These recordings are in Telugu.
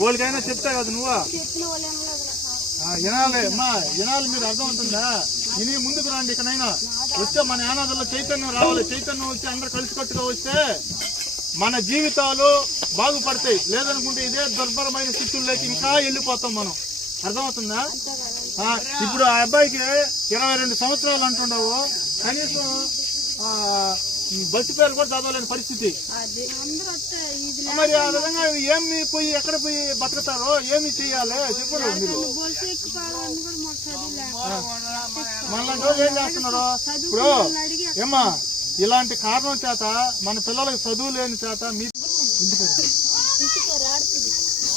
వాళ్ళకైనా చెప్తా కదా నువ్వా? వినాలి అమ్మా వినాలి మీరు అర్థమవుతుందా ఇని ముందుకు రండి ఇకనైనా. వచ్చే మన యానాదుల్లో చైతన్యం రావాలి చైతన్యం వచ్చి అందరు కలిసికట్టుగా వస్తే మన జీవితాలు బాగుపడతాయి. లేదనుకుంటే ఇదే దుర్భరమైన స్థితుల్లోకి ఇంకా వెళ్ళిపోతాం మనం. అర్థమవుతుందా? ఇప్పుడు ఆ అబ్బాయికి ఇరవై రెండు సంవత్సరాలు అంటుండవు. కనీసం బస్సు పేరు కూడా చదవలేని పరిస్థితి. అది. అందరూ వస్తే ఇది మరి ఆ విధంగా ఏమి పోయి ఎక్కడ పోయి బతుకుతారో ఏమి చెయ్యాలి చెప్పరు మీరు. మనలాంటి వాళ్ళు ఏం చేస్తున్నారు? ఇప్పుడు ఏమ్మా ఇలాంటి కారణం చేత మన పిల్లలకు చదువు లేని చేత మీ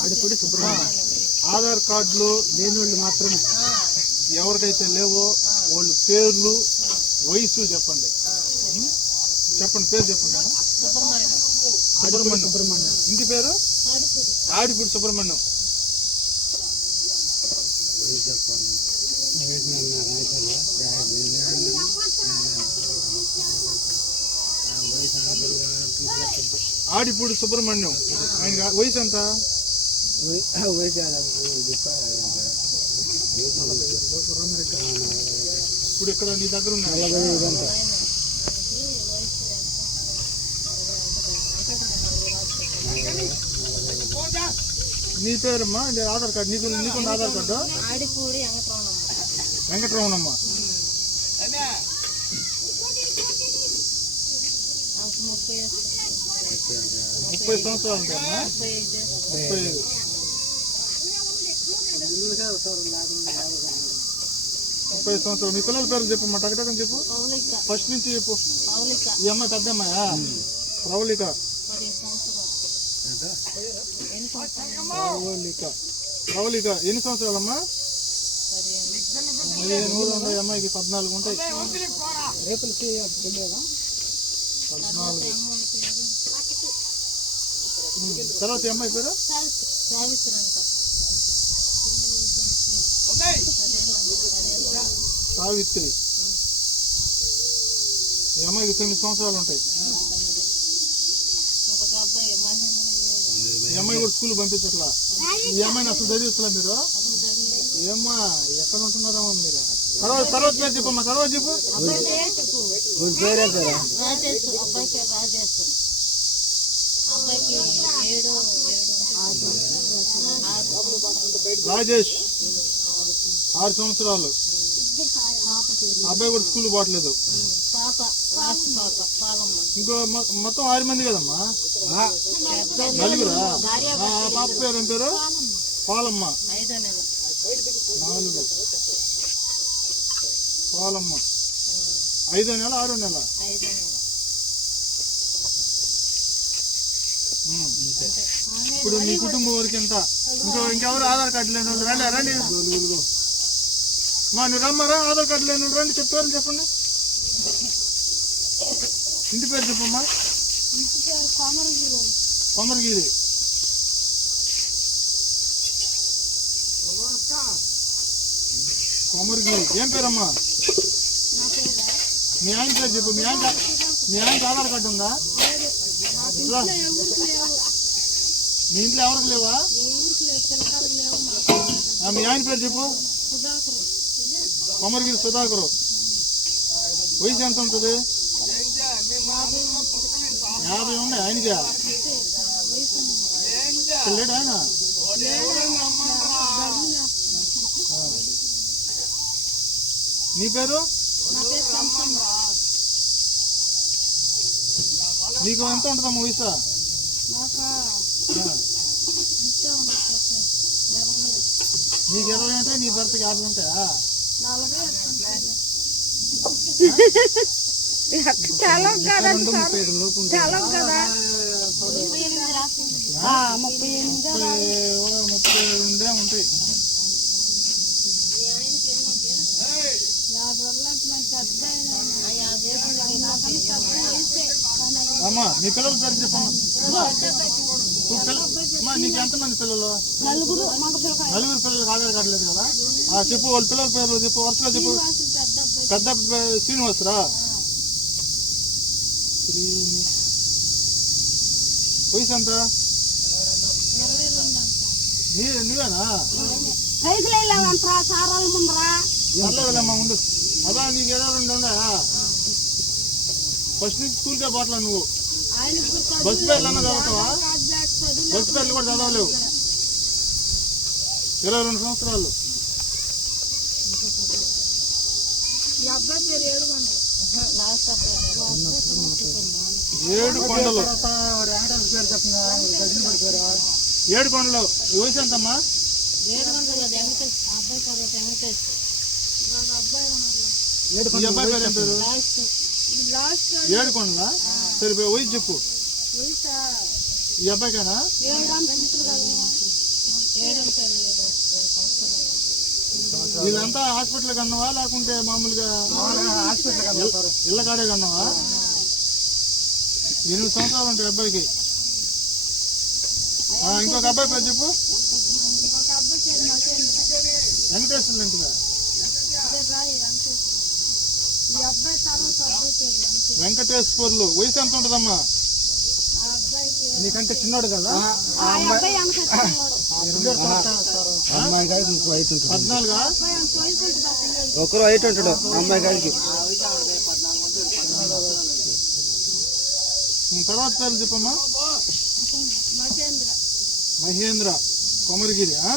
ఆడిపడి ఆధార్ కార్డులు లేని వాళ్ళు మాత్రమే. ఎవరికైతే లేవో వాళ్ళు పేర్లు వయసు చెప్పండి? చెప్పండి పేరు చెప్పండి. సుబ్రహ్మణ్యం. సుబ్రహ్మణ్యం. ఇంటి పేరు? ఆడిపూడి సుబ్రహ్మణ్యం. ఆడిపూడి సుబ్రహ్మణ్యం. ఆయన వయసు ఎంత? ఇప్పుడు ఇక్కడ నీ దగ్గర ఉన్నాయి నీ పేరమ్మా? ఇది ఆధార్ కార్డు నీకు నీకు ఆధార్ కార్డు? ఆడిపూడి వెంకటరమణమ్మ. ముప్పై సంవత్సరాలు ఉంటాయమ్మా ముప్పై ఐదు ముప్పై సంవత్సరాలు. మీ పిల్లల పేరు చెప్పమ్మా టకటకని చెప్పు. ఫస్ట్ నుంచి చెప్పు. ఈ అమ్మాయి పెద్ద అమ్మాయా సంవత్సరాలు ఎన్ని సంవత్సరాలమ్మా? పదిహేను. పదిహేను ఊళ్ళు ఉన్నాయి అమ్మాయికి పద్నాలుగు ఉంటాయి. పద్నాలుగు. తర్వాత అమ్మాయి పేరు. సావిత్రి. ఈ అమ్మాయికి తొమ్మిది సంవత్సరాలు ఉంటాయి ఇంకొక అబ్బాయి మహేంద్ర వేలు ఈ అమ్మాయి కూడా స్కూల్ పంపించట్లా ఏమైనా అసలు చదివిస్తున్నా మీరు? ఏమ్మా ఎక్కడ ఉంటున్నారమ్మా మీరు? తర్వాత తర్వాత పేరు చెప్పమ్మా తర్వాత చెప్పు. రాజేష్ ఆరు సంవత్సరాలు. అబ్బాయి కూడా స్కూల్ పోవట్లేదు. ఇంకో మొత్తం ఆరు మంది కదమ్మా? నలుగురా? పాప పేరు పేరు? పాలమ్మ. నాలుగు. పాలమ్మ. ఐదో నెల ఆరో నెల. ఇప్పుడు మీ కుటుంబం వరకు ఎంత? ఇంకో ఇంకెవరు ఆధార్ కార్డు లేని వాళ్ళు రండి. రండి మా నువ్వు రమ్మరా ఆధార్ కార్డు లేని వాళ్ళు రండి చెప్తారు చెప్పండి. ఇంటి పేరు చెప్పమ్మా? ఇంటి పేరు కోమరగిరి. కొమరగిరి. కొమరగిరి. ఏం పేరమ్మా? మీ ఆయన పేరు చెప్పు. మీ ఆయన మీ ఆయనకి ఆధార్ కార్డు ఉందా? మీ ఇంట్లో ఎవరికి లేవా? మీ ఆయన పేరు చెప్పు. కొమరగిరి సుధాకరు. వయసు ఎంత ఉంటుంది? యాభై ఉన్నాయి ఆయనకి? లేడు ఆయన? నీ పేరు? నీకు ఎంత ఉంటుందమ్మా వయసు? నీకు ఇరవై ఉంటాయి నీ భర్తకి యాభై ఉంటాయా చాలా కదా ముప్పై. ముప్పై ఎనిమిది ఉంటాయి వయసే కానీ అమ్మా మీ పిల్లల? పేరు చెప్పమ్మా నీకు ఎంతమంది పిల్లలు నలుగురు పిల్లలకి ఆధార్ కార్డు లేదు కదా? ఆ, చెప్పు వాళ్ళ పిల్లల పేర్లు చెప్పు వరుసగా చెప్పు. పెద్ద శ్రీనివాసరా? శ్రీని వయసు ఎంత? నువ్వేనా వెళ్ళాలంటరా ముందరా? ముందు అదా నీకు ఏదో రెండు ఉన్నాయా? ఫస్ట్ నుంచి స్కూల్కే పోట్లా నువ్వు. బస్సు పేర్లు అన్నా చదువుతావా? బస్సు పేర్లు కూడా చదవలేవు. ఇరవై రెండు సంవత్సరాలు ఈ అబ్బాయి పేరు ఏడు ఏడు కొండలు. ఏడు కొండలు. వయసు ఎంతమ్మా? ఏడు కొండలా. సరే వయసు చెప్పు. ఈ అబ్బాయికేనా ఏడు అంటారు కదా ఏడు అంటారు వీళ్ళంతా హాస్పిటల్ కన్నావా? లేకుంటే మామూలుగా ఇళ్ళ- కాడే కన్నావా? ఎనిమిది సంవత్సరాలు ఉంటాయి అబ్బాయికి. ఆ, ఇంకొక అబ్బాయి పేరు చెప్పు. వెంకటేశ్వర్లు ఇంటిగా వెంకటేశ్వర్లు. వయసు ఎంత ఉంటుందమ్మా? నీకంటే చిన్నోడు కదా? అమ్మాయి గారికి ఇంకో హైట్ ఉంటుంది. పద్నాలుగా? ఒకరు హైట్ ఉంటాడు అమ్మాయి గారికి. తర్వాత పేర్లు చెప్పమ్మా. మహేంద్ర. మహేంద్ర కొమరగిరి ఆ?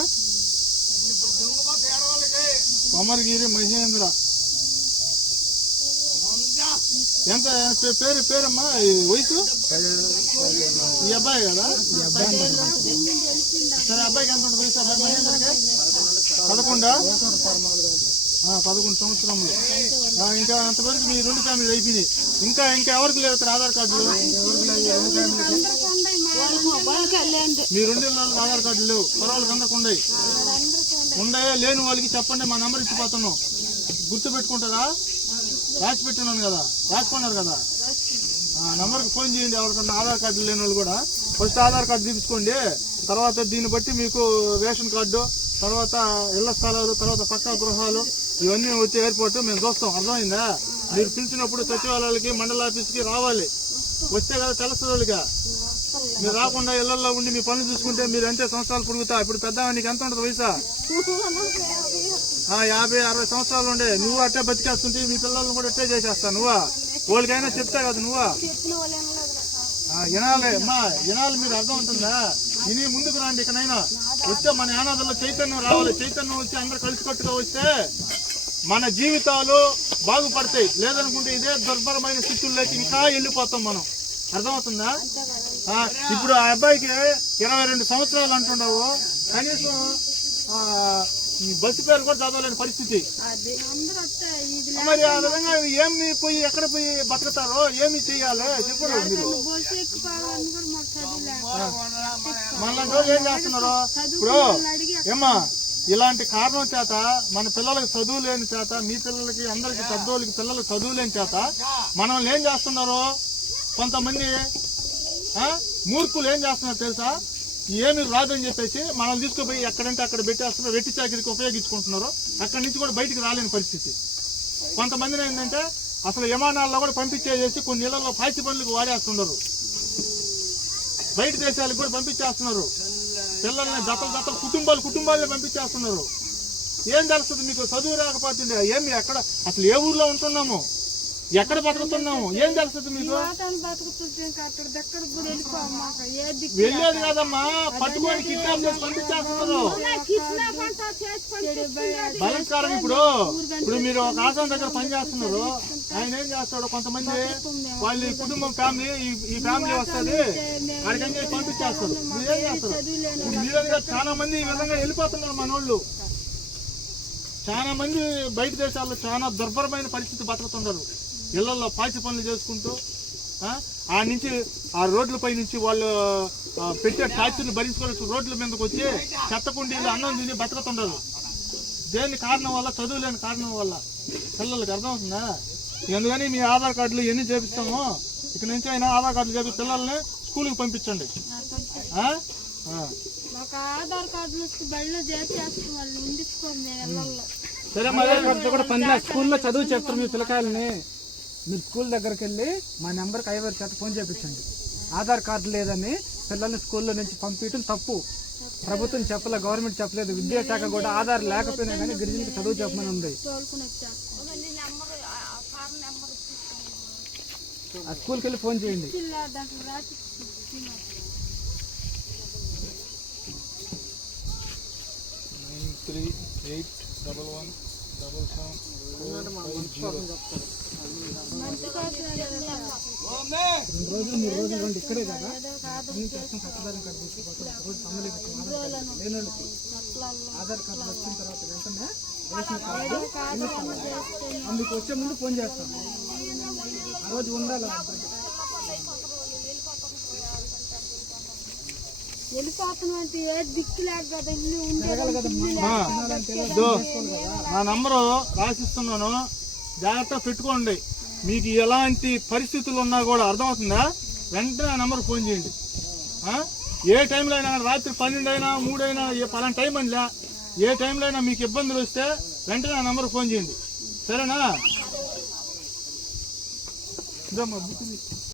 కొమరగిరి మహేంద్ర. ఎంత? పేరు పేరమ్మా? ఈ వయసు? ఈ అబ్బాయి కదా? సరే అబ్బాయికి ఎంత ఉంటుంది వయసు? అబ్బాయి మహేంద్రకి? పదకొండా? పదకొండు సంవత్సరములు. ఇంకా అంతవరకు మీ రెండు ఫ్యామిలీ అయిపోయినాయి. ఇంకా ఇంకా ఎవరికి లేదు సార్ ఆధార్ కార్డులు? మీ రెండు ఆధార్ కార్డులు లేవు. పొరవాళ్ళకి అందరికి ఉన్నాయి లేని వాళ్ళకి చెప్పండి మా నెంబర్ ఇచ్చిపోతాను గుర్తు పెట్టుకుంటారా? రాసి పెట్టున్నాను కదా రాసుకున్నారు కదా? ఆ ఫోన్ చేయండి ఎవరికన్నా ఆధార్ కార్డు లేని వాళ్ళు కూడా. ఫస్ట్ ఆధార్ కార్డు తీసుకోండి తర్వాత దీన్ని బట్టి మీకు రేషన్ కార్డు తర్వాత ఇళ్ళ స్థలాలు తర్వాత పక్కా గృహాలు ఇవన్నీ వచ్చే ఎయిర్పోర్ట్ మేము చూస్తాం. అర్థమైందా? మీరు పిలిచినప్పుడు సచివాలయాలకి మండల ఆఫీస్కి రావాలి. వస్తే కదా తెలుస్తుంది మీరు రాకుండా ఇళ్ళలో ఉండి మీ పనులు చూసుకుంటే మీరు అంతే సంవత్సరాలు పురుగుతా ఇప్పుడు పెద్ద నీకు ఎంత ఉంటుంది వయసా? యాభై అరవై సంవత్సరాలు ఉండే. నువ్వు అట్టే బతికేస్తుంటే మీ పిల్లలను కూడా అట్టే చేసేస్తా నువ్వా? వాళ్ళకైనా చెప్తా కదా నువ్వా? ఆ, వినాలి. అమ్మా వినాలి మీరు అర్థం ఉంటుందా? ఇని ముందుకు రండి ఇకనైనా. వచ్చే మన ఏనాదుల్లో చైతన్యం రావాలి. చైతన్యం వచ్చి అందరు కలిసికట్టుగా వస్తే మన జీవితాలు బాగుపడతాయి. లేదనుకుంటే ఇదే దుర్భరమైన స్థితుల్లోకి ఇంకా వెళ్ళిపోతాం మనం. అర్థమవుతుందా? ఇప్పుడు ఆ అబ్బాయికి ఇరవై రెండు సంవత్సరాలు అంటున్నావు. కనీసం ఈ బస్సు పేరు కూడా చదవలేని పరిస్థితి. మరి ఆ విధంగా ఏమి పోయి ఎక్కడ పోయి బతుకుతారో ఏమి చెయ్యాలి చెప్పరు మీరు. మళ్ళీ ఏం చేస్తున్నారు? ఇప్పుడు ఏమ్మా ఇలాంటి కారణం చేత మన పిల్లలకి చదువు లేని చేత మీ పిల్లలకి అందరికి పెద్దోళ్ళకి పిల్లలకి చదువు లేని చేత మనం ఏం చేస్తున్నారు? కొంతమంది మూర్ఖులు ఏం చేస్తున్నారు తెలుసా? ఏమి రాదని చెప్పేసి మనల్ని తీసుకుపోయి ఎక్కడంటే అక్కడ పెట్టేస్తున్నారు వెట్టి చాకిరికి ఉపయోగించుకుంటున్నారు అక్కడి నుంచి కూడా బయటికి రాలేని పరిస్థితి. కొంతమందిని ఏంటంటే అసలు విమానాల్లో కూడా పంపించేసి కొన్ని ఇళ్ళలో పాచి పనులకు వాడేస్తున్నారు. బయట దేశాలకు కూడా పంపించేస్తున్నారు. పిల్లల్ని జతలు జతలు కుటుంబాలు కుటుంబాలే పంపించేస్తున్నారు. ఏం తెలుస్తుంది మీకు? చదువు రాకపోతుంది ఏమి ఎక్కడ అసలు ఏ ఊర్లో ఉంటున్నాము? ఎక్కడ బతుకుతున్నాము ఏం తెలుస్తుంది మీకు? వెళ్ళేది కాదమ్మా. పట్టుకొని కిడ్నాప్ చేసి పంపించేస్తున్నారు. బలత్కారం ఇప్పుడు. ఇప్పుడు మీరు ఒక ఆశ్రమం దగ్గర పని చేస్తున్నారు. ఆయన ఏం చేస్తాడు? కొంతమంది వాళ్ళ కుటుంబం ఫ్యామిలీ ఈ- ఈ ఫ్యామిలీ వస్తుంది. చెప్పి పంపించేస్తారు. మీరు ఏం చేస్తారు? ఇప్పుడు మీరుగా చాలా మంది ఈ విధంగా వెళ్ళిపోతున్నారు మనోళ్ళు చాలా మంది బయట దేశాల్లో చాలా దుర్భరమైన పరిస్థితి బతుకుతున్నారు. ఇళ్ళలో పాచి పనులు చేసుకుంటూ ఆ, ఆ నుంచి ఆ రోడ్లపై నుంచి వాళ్ళు పెట్టే టార్చర్లు భరించుకొని రోడ్ల మీదకి వచ్చి చెత్త కుండీలు అన్నం తిని బతుకుతుండరు. దేని కారణం వల్ల? చదువు లేని కారణం వల్ల. పిల్లలకి అర్థమవుతుందా? ఎందుకని మీ ఆధార్ కార్డులు ఎన్ని చేపిస్తామో? ఇక నుంచి అయినా ఆధార్ కార్డులు చేపి పిల్లల్ని స్కూల్కి పంపించండి. సరే మరి కూడా పని స్కూల్లో చదువు చెప్తారు మీ పిల్లకాయలని. మీరు స్కూల్ దగ్గరికి వెళ్ళి మా నెంబర్కి ఐవర్ చేత ఫోన్ చేయించండి ఆధార్ కార్డు లేదని పిల్లల్ని స్కూల్లో నుంచి పంపించడం తప్పు. ప్రభుత్వం చెప్పలే గవర్నమెంట్ చెప్పలేదు. విద్యాశాఖ కూడా ఆధార్ లేకపోయినా కానీ గిరిజనకి చదువు చెప్పమని ఉంది. ఆ స్కూల్కి వెళ్ళి ఫోన్ చేయండి. త్రీ ఎయిట్ డబల్ వన్ రోజులు మూడు రోజులు ఇక్కడే కదా ఏదో ఒక ఆధార్ అన్ని కార్డు రోజు ఆధార్ కార్డు ఆధార్ కార్డు వచ్చిన తర్వాత వెంటనే రేషన్ కార్డు అందుకు వచ్చే ముందు ఫోన్ చేస్తాను ఆ రోజు ఉండాలి వెళ్ళిపోతున్నాం అంటే ఏ దిక్కు నా నంబరు రాసిస్తున్నాను. జాగ్రత్త పెట్టుకోండి. మీకు ఎలాంటి పరిస్థితులు ఉన్నా కూడా అర్థమవుతుందా? వెంటనే ఆ నంబర్ ఫోన్ చేయండి? ఏ టైంలో అయినా రాత్రి పన్నెండు అయినా మూడు అయినా ఏ పలానా టైం అనిలే ఏ టైంలో అయినా మీకు ఇబ్బందులు వస్తే వెంటనే ఆ నంబర్ ఫోన్ చేయండి. సరేనా.